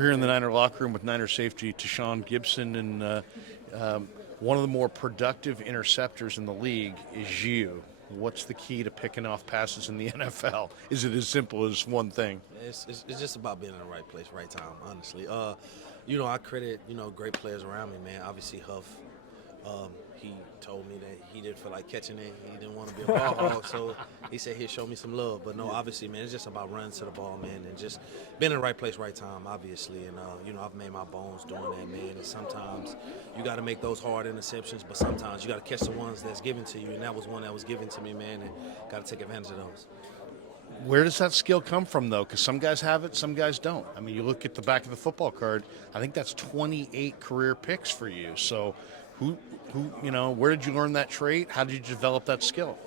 We're here in the Niner locker room with Niner safety Tashaun Gipson, and one of the more productive interceptors in the league is you. What's the key to picking off passes in the NFL? Is it as simple as one thing? It's just about being in the right place, right time, honestly. I credit, great players around me, man. Obviously, Huff, he told me that he didn't feel like catching it. He didn't want to be a ball hog, so he said he'd show me some love. But no, obviously, man, it's just about running to the ball, man, and just being in the right place, right time, obviously. And, I've made my bones doing that, man. And sometimes you got to make those hard interceptions, but sometimes you got to catch the ones that's given to you. And that was one that was given to me, man, and got to take advantage of those. Where does that skill come from, though? Because some guys have it, some guys don't. I mean, you look at the back of the football card, I think that's 28 career picks for you. So where did you learn that trait? How did you develop that skill?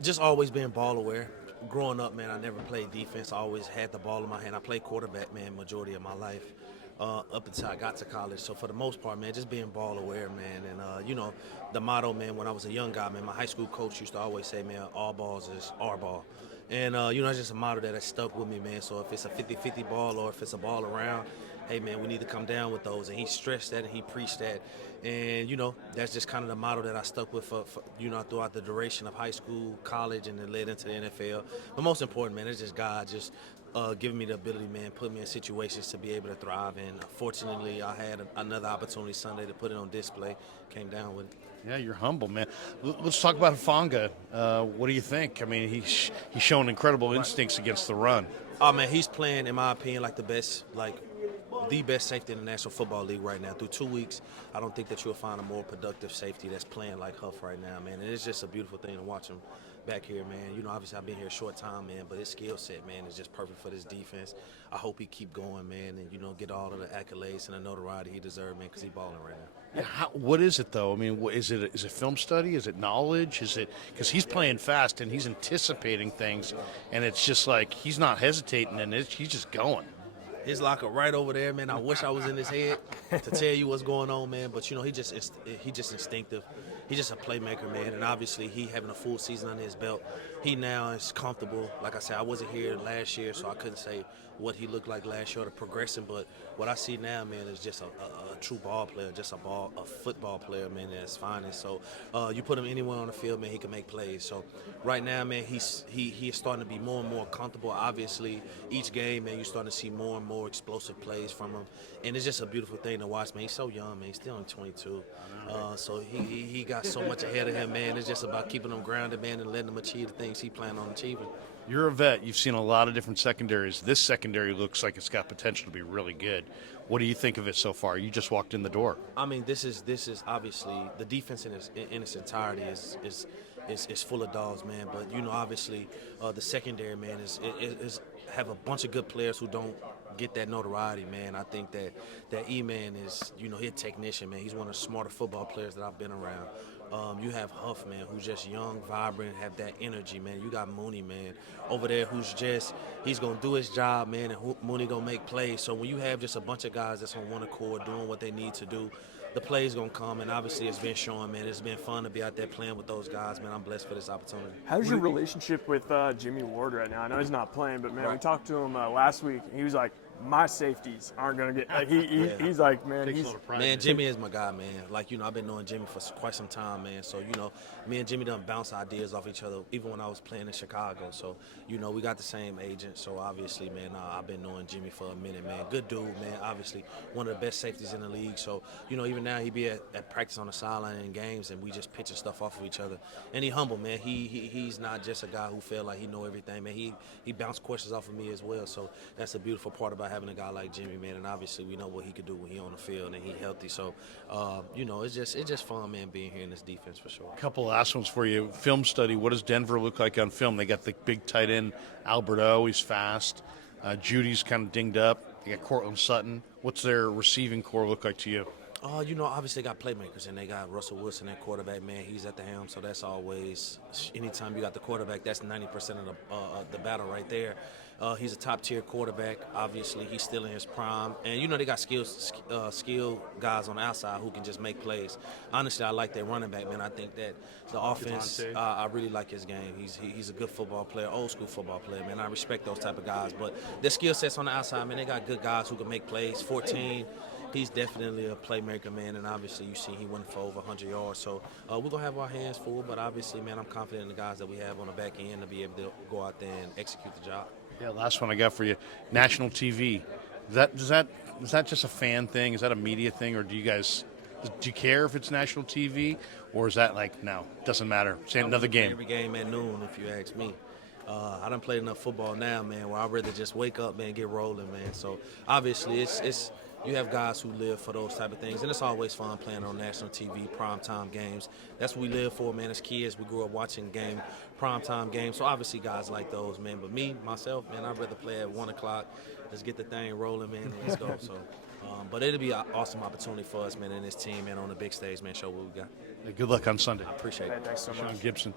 Just always being ball aware. Growing up, man, I never played defense. I always had the ball in my hand. I played quarterback, man, majority of my life up until I got to college. So for the most part, man, just being ball aware, man. And, the motto, man, when I was a young guy, man, my high school coach used to always say, man, all balls is our ball. And, it's just a motto that has stuck with me, man. So if it's a 50-50 ball or if it's a ball around, hey, man, we need to come down with those. And he stressed that and he preached that. And, that's just kind of the motto that I stuck with for throughout the duration of high school, college, and then led into the NFL. But most important, man, it's just God just giving me the ability, man, put me in situations to be able to thrive. And fortunately, I had another opportunity Sunday to put it on display. Came down with it. Yeah, you're humble, man. Let's talk about Hufanga. What do you think? I mean, he's shown incredible instincts against the run. Oh, man, he's playing, in my opinion, like the best safety in the National Football League right now. Through 2 weeks, I don't think that you'll find a more productive safety that's playing like Huff right now, man. And it's just a beautiful thing to watch him back here, man. Obviously I've been here a short time, man, but his skill set, man, is just perfect for this defense. I hope he keep going, man, and, get all of the accolades and the notoriety he deserves, man, because he's balling right now. Yeah, what is it, though? I mean, is it film study? Is it knowledge? Is it because he's playing fast and he's anticipating things, and it's just like he's not hesitating and he's just going. His locker right over there, man. I wish I was in his head to tell you what's going on, man. But he just instinctive. He's just a playmaker, man. And obviously, he having a full season under his belt, he now is comfortable. Like I said, I wasn't here last year, so I couldn't say what he looked like last year or the progression. But what I see now, man, is just a true ball player, just a football player, man. That's fine. And so you put him anywhere on the field, man, he can make plays. So right now, man, he is starting to be more and more comfortable. Obviously, each game, man, you're starting to see more and more explosive plays from him, and it's just a beautiful thing to watch, man. He's so young, man. He's still only 22, so he got so much ahead of him, man. It's just about keeping him grounded, man, and letting him achieve the things he planned on achieving. You're a vet. You've seen a lot of different secondaries. This secondary looks like it's got potential to be really good. What do you think of it so far? You just walked in the door. I mean, this is obviously the defense in its entirety is full of dogs, man. But obviously, the secondary, man, is have a bunch of good players who don't get that notoriety, man. I think that E-Man is, he's a technician, man. He's one of the smarter football players that I've been around. You have Huff, man, who's just young, vibrant, have that energy, man. You got Mooney, man, over there he's going to do his job, man, and Mooney going to make plays. So when you have just a bunch of guys that's on one accord doing what they need to do, the play's going to come, and obviously it's been showing, man. It's been fun to be out there playing with those guys, man. I'm blessed for this opportunity. How's your relationship with Jimmy Ward right now? I know he's not playing, but, man, we talked to him last week, and he was like, my safeties aren't going to get he's like, man, Jimmy is my guy, man. Like, I've been knowing Jimmy for quite some time, man. So, me and Jimmy done bounce ideas off each other, even when I was playing in Chicago. So, we got the same agent. So, obviously, man, I've been knowing Jimmy for a minute, man. Good dude, man. Obviously, one of the best safeties in the league. So, even now he be at practice on the sideline in games, and we just pitching stuff off of each other. And he humble, man. He's not just a guy who feel like he know everything, man. He bounced questions off of me as well. So, that's the beautiful part about having a guy like Jimmy, man, and obviously we know what he could do when he on the field and he healthy. So, it's just fun, man, being here in this defense for sure. A couple last ones for you. Film study. What does Denver look like on film? They got the big tight end Alberto. He's fast. Judy's kind of dinged up. They got Cortland Sutton. What's their receiving core look like to you? Obviously they got playmakers, and they got Russell Wilson, that quarterback, man. He's at the helm, so that's always, anytime you got the quarterback, that's 90% of the battle right there. He's a top-tier quarterback. Obviously, he's still in his prime. And, you know, they got skilled guys on the outside who can just make plays. Honestly, I like their running back, man. I think that the offense, I really like his game. He's a good football player, old-school football player, man. I respect those type of guys. But their skill sets on the outside, man, they got good guys who can make plays. 14, he's definitely a playmaker, man. And obviously, you see he went for over 100 yards. So we're going to have our hands full. But obviously, man, I'm confident in the guys that we have on the back end to be able to go out there and execute the job. Yeah, last one I got for you. National TV. Is that just a fan thing? Is that a media thing, or do you care if it's national TV, or is that like no, doesn't matter? Say another game. Every game at noon, if you ask me. I done played enough football now, man, where I'd rather just wake up, man, get rolling, man. So obviously, it's you have guys who live for those type of things, and it's always fun playing on national TV, primetime games. That's what we live for, man. As kids, we grew up watching primetime games. So obviously, guys like those, man. But myself, man, I'd rather play at 1 o'clock. Let's get the thing rolling, man. Let's go. So, but it'll be an awesome opportunity for us, man, and this team, man, on the big stage, man. Show what we got. Hey, good luck on Sunday. I appreciate it. Thanks so much. Tashaun Gipson.